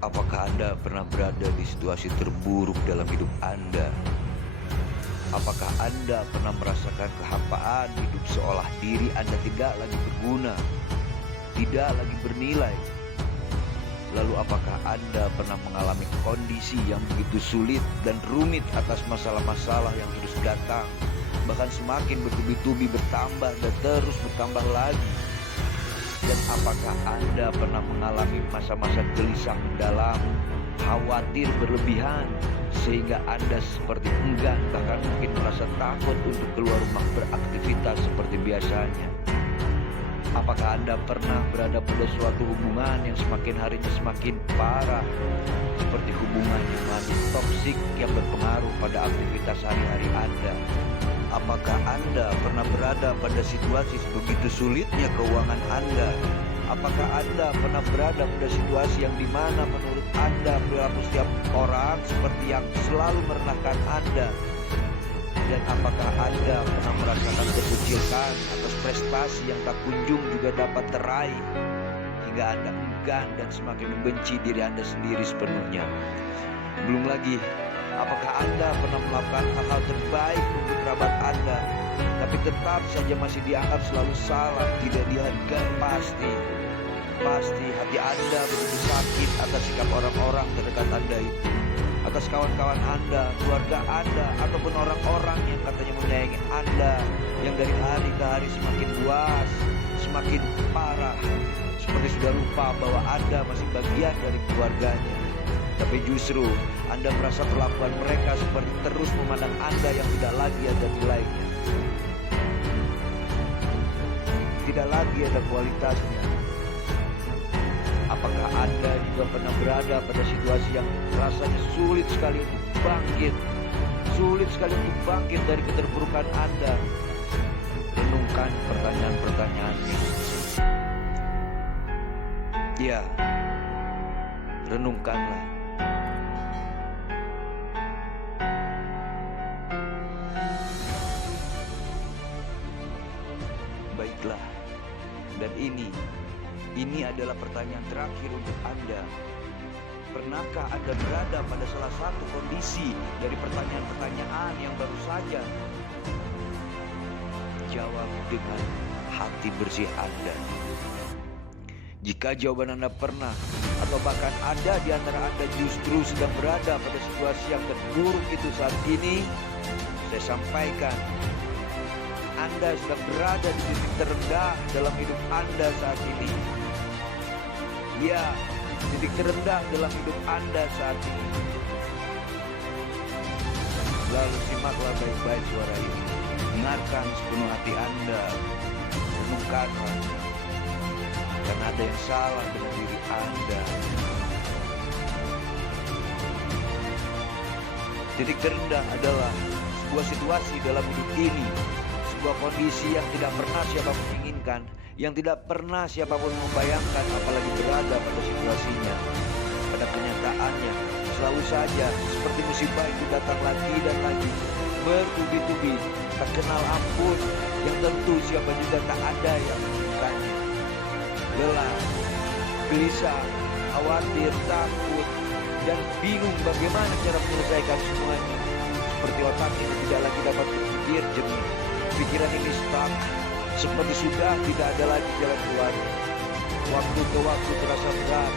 Apakah Anda pernah berada di situasi terburuk dalam hidup Anda? Apakah Anda pernah merasakan kehampaan hidup seolah diri Anda tidak lagi berguna, tidak lagi bernilai? Lalu apakah Anda pernah mengalami kondisi yang begitu sulit dan rumit atas masalah-masalah yang terus datang, bahkan semakin bertubi-tubi bertambah dan terus bertambah lagi? Dan apakah Anda pernah mengalami masa-masa gelisah mendalam, khawatir berlebihan, sehingga Anda seperti enggan, bahkan mungkin merasa takut untuk keluar rumah beraktivitas seperti biasanya? Apakah Anda pernah berada pada suatu hubungan yang semakin harinya semakin parah, seperti hubungan yang masih toksik yang berpengaruh pada aktivitas hari-hari Anda? Apakah Anda pernah berada pada situasi begitu sulitnya keuangan Anda? Apakah Anda pernah berada pada situasi yang dimana menurut Anda perilaku setiap orang seperti yang selalu merendahkan Anda? Dan apakah Anda pernah merasakan terkucilkan atas prestasi yang tak kunjung juga dapat teraih, hingga Anda enggan dan semakin membenci diri Anda sendiri sepenuhnya? Belum lagi, apakah Anda pernah melakukan hal-hal terbaik untuk kerabat Anda, tapi tetap saja masih dianggap selalu salah, tidak dihargai? Pasti hati Anda begitu sakit atas sikap orang-orang terdekat Anda itu, atas kawan-kawan Anda, keluarga Anda, ataupun orang-orang yang katanya menyayangi Anda, yang dari hari ke hari semakin luas, semakin parah, seperti sudah lupa bahwa Anda masih bagian dari keluarganya. Tapi justru Anda merasa perlakuan mereka seperti terus memandang Anda yang tidak lagi ada nilainya, tidak lagi ada kualitasnya. Apakah Anda juga pernah berada pada situasi yang rasanya sulit sekali untuk bangkit dari keterpurukan Anda? Renungkan pertanyaan-pertanyaan ini. Ya, renungkanlah. Baiklah, dan ini adalah pertanyaan terakhir untuk Anda. Pernahkah Anda berada pada salah satu kondisi dari pertanyaan-pertanyaan yang baru saja? Jawab dengan hati bersih Anda. Jika jawaban Anda pernah, atau bahkan ada di antara Anda justru sedang berada pada situasi yang terburuk itu saat ini, saya sampaikan, Anda sedang berada di titik terendah dalam hidup Anda saat ini. Ya, titik terendah dalam hidup Anda saat ini. Lalu simaklah baik-baik suara ini. Dengarkan sepenuh hati Anda. Renungkanlah. Karena ada yang salah dengan diri Anda. Titik terendah adalah sebuah situasi dalam hidup ini, sebuah kondisi yang tidak pernah siapapun inginkan, yang tidak pernah siapapun membayangkan, apalagi berada pada situasinya. Pada kenyataannya, selalu saja seperti musibah itu datang lagi dan lagi, bertubi-tubi, tak kenal ampun, yang tentu siapa juga tak ada yang menginginkannya. Lelah, gelisah, khawatir, takut, dan bingung bagaimana cara menyelesaikan semuanya. Seperti otak ini tidak lagi dapat berpikir jernih. Pikiran ini stuck, seperti sudah tidak ada lagi jalan keluarnya. Waktu ke waktu terasa berat,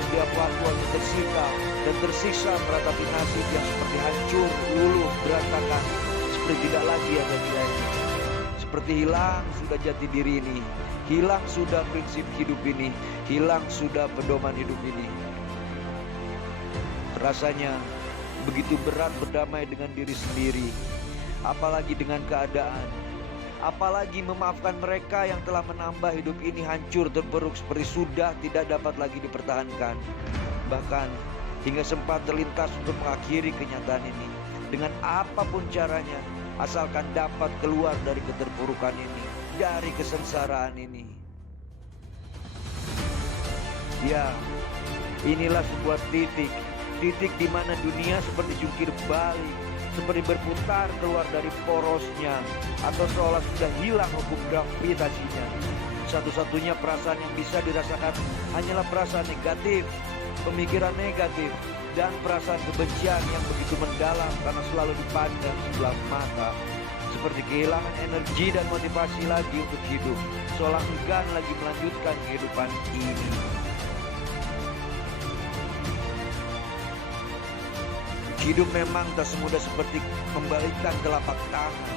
setiap waktu hanya tersita dan tersiksa meratapi nasib yang seperti hancur, luluh, berantakan, seperti tidak lagi ada nilainya. Seperti hilang sudah jati diri ini, hilang sudah prinsip hidup ini, hilang sudah pedoman hidup ini. Rasanya begitu berat berdamai dengan diri sendiri, apalagi dengan keadaan, apalagi memaafkan mereka yang telah menambah hidup ini hancur terpuruk seperti sudah tidak dapat lagi dipertahankan. Bahkan hingga sempat terlintas untuk mengakhiri kenyataan ini dengan apapun caranya, asalkan dapat keluar dari keterpurukan ini, dari kesengsaraan ini. Ya, inilah sebuah titik di mana dunia seperti jungkir balik, seperti berputar keluar dari porosnya, atau seolah sudah hilang hukum gravitasinya. Satu-satunya perasaan yang bisa dirasakan hanyalah perasaan negatif, pemikiran negatif, dan perasaan kebencian yang begitu mendalam karena selalu dipandang sebelah mata. Seperti kehilangan energi dan motivasi lagi untuk hidup, seolah enggan lagi melanjutkan kehidupan ini. Hidup memang tak semudah seperti membalikkan telapak tangan.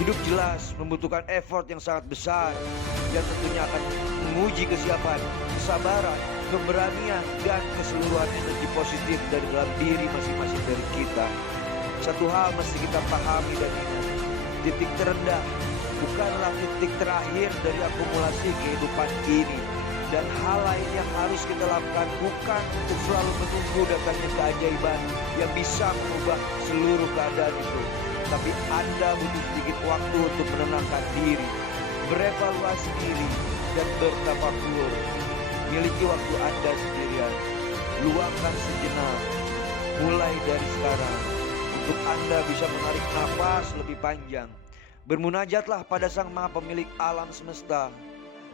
Hidup jelas membutuhkan effort yang sangat besar, dan tentunya akan menguji kesiapan, kesabaran, keberanian, dan keseluruhan energi positif dari dalam diri masing-masing dari kita. Satu hal mesti kita pahami dan ingat, titik terendah bukanlah titik terakhir dari akumulasi kehidupan ini. Dan hal lain yang harus kita lakukan bukan untuk selalu menunggu datangnya keajaiban yang bisa mengubah seluruh keadaan itu. Tapi Anda butuh sedikit waktu untuk menenangkan diri, berevaluasi diri, dan bertafakur. Miliki waktu Anda sendirian, luangkan sejenak, mulai dari sekarang, untuk Anda bisa menarik nafas lebih panjang. Bermunajatlah pada Sang Maha Pemilik alam semesta.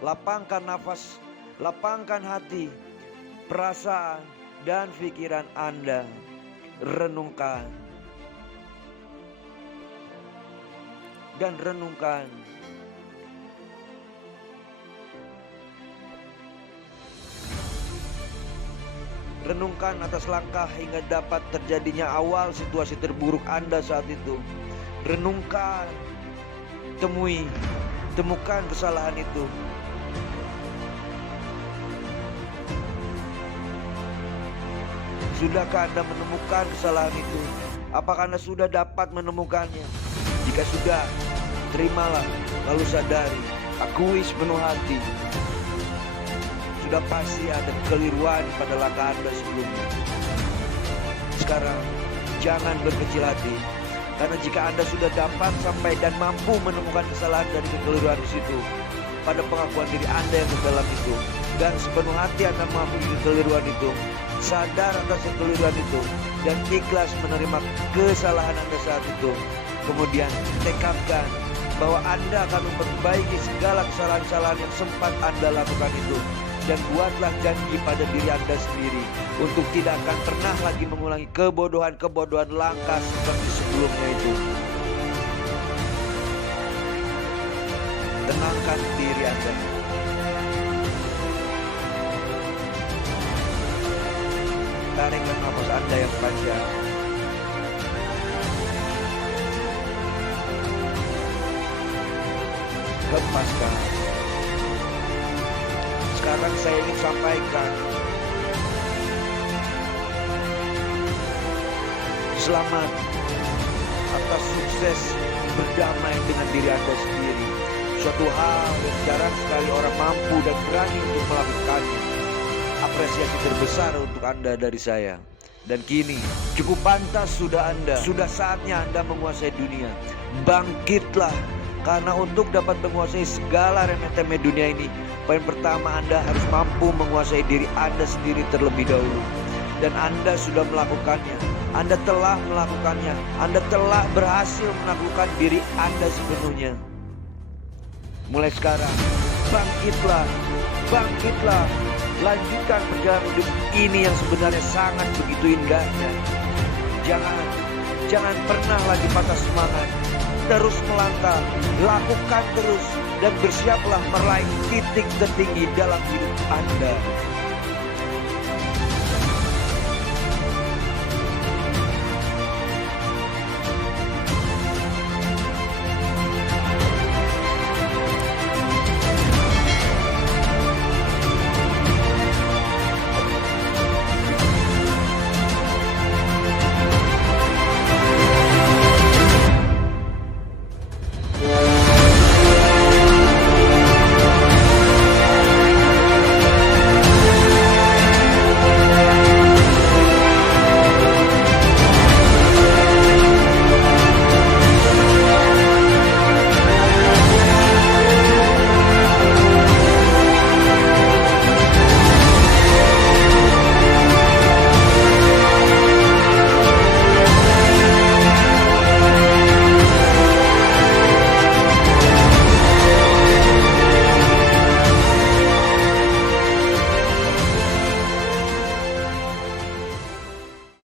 Lapangkan nafas, lapangkan hati, perasaan, dan pikiran Anda. Renungkan dan renungkan. Renungkan atas langkah hingga dapat terjadinya awal situasi terburuk Anda saat itu. Renungkan, temukan kesalahan itu. Sudahkah Anda menemukan kesalahan itu? Apakah Anda sudah dapat menemukannya? Jika sudah, terimalah, lalu sadari, akui sepenuh hati. Sudah pasti ada kekeliruan pada langkah Anda sebelumnya. Sekarang, jangan berkecil hati, karena jika Anda sudah dapat sampai dan mampu menemukan kesalahan dari kekeliruan di situ, pada pengakuan diri Anda yang mendalam itu, dan sepenuh hati Anda mengakui kekeliruan itu, sadar atas kekeliruan itu, dan ikhlas menerima kesalahan Anda saat itu. Kemudian tekadkan bahwa Anda akan memperbaiki segala kesalahan-kesalahan yang sempat Anda lakukan itu. Dan buatlah janji pada diri Anda sendiri untuk tidak akan pernah lagi mengulangi kebodohan-kebodohan langkah seperti sebelumnya itu. Tenangkan diri Anda. Tarikkan nafas Anda yang panjang. Lepaskan. Sekarang saya ingin sampaikan, selamat atas sukses berdamai dengan diri Anda sendiri. Suatu hal yang jarang sekali orang mampu dan berani untuk melakukannya. Apresiasi terbesar untuk Anda dari saya. Dan kini cukup pantas sudah Anda. Sudah saatnya Anda menguasai dunia. Bangkitlah, karena untuk dapat menguasai segala remeh-temeh dunia ini, poin pertama Anda harus mampu menguasai diri Anda sendiri terlebih dahulu. Dan Anda sudah melakukannya. Anda telah melakukannya. Anda telah berhasil menaklukkan diri Anda sepenuhnya. Mulai sekarang, bangkitlah, bangkitlah. Lanjutkan perjalanan hidup ini yang sebenarnya sangat begitu indahnya. Jangan pernah lagi patah semangat. Terus melangkah, lakukan terus, dan bersiaplah meraih titik tertinggi dalam hidup Anda.